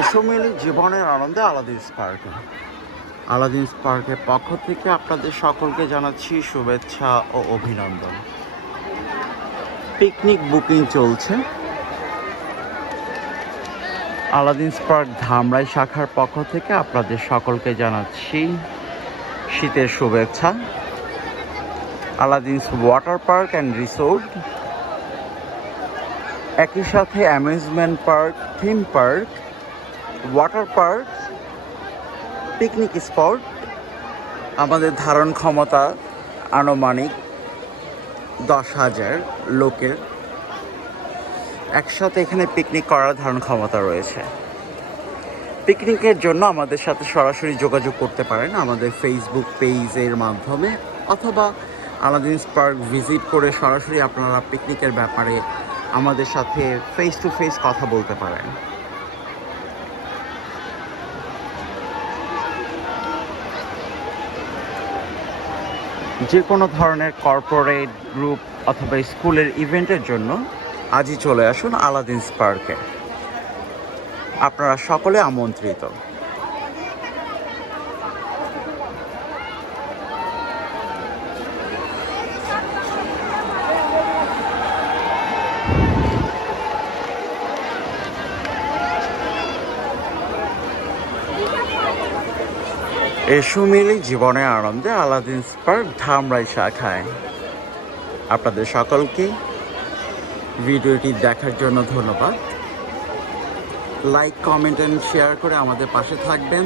এসো মিলি জীবনের আনন্দে আলাদিস পার্কে আলাদিন স্পার্কের পক্ষ থেকে আপনাদের সকলকে জানাচ্ছি শুভেচ্ছা ও অভিনন্দন। পিকনিক বুকিং চলছে। আলাদিন স্পার্ক ধামরাই শাখার পক্ষ থেকে আপনাদের সকলকে জানাচ্ছি শীতের শুভেচ্ছা। Aladdin's water park and resort. একই সাথে amusement park, theme park water park, picnic spot, আমাদের ধারণ ক্ষমতা আনুমানিক দশ হাজার লোকের। একসাথে এখানে পিকনিক করার ধারণ ক্ষমতা রয়েছে। পিকনিকের জন্য আমাদের সাথে সরাসরি যোগাযোগ করতে পারেন আমাদের ফেসবুক পেজের মাধ্যমে অথবা আলাদিন পার্ক ভিজিট করে সরাসরি আপনারা পিকনিকের ব্যাপারে আমাদের সাথে ফেস টু ফেস কথা বলতে পারেন। যে কোনো ধরনের কর্পোরেট গ্রুপ অথবা স্কুলের ইভেন্টের জন্য আজই চলে আসুন আলাদিন পার্কে। আপনারা সকলে আমন্ত্রিত। এসো মিলি, জীবনে আনন্দে আলাদিন পার্ক ধামরাই শাখায়। আপনাদের সকলকে ভিডিওটি দেখার জন্য ধন্যবাদ। লাইক কমেন্ট অ্যান্ড শেয়ার করে আমাদের পাশে থাকবেন।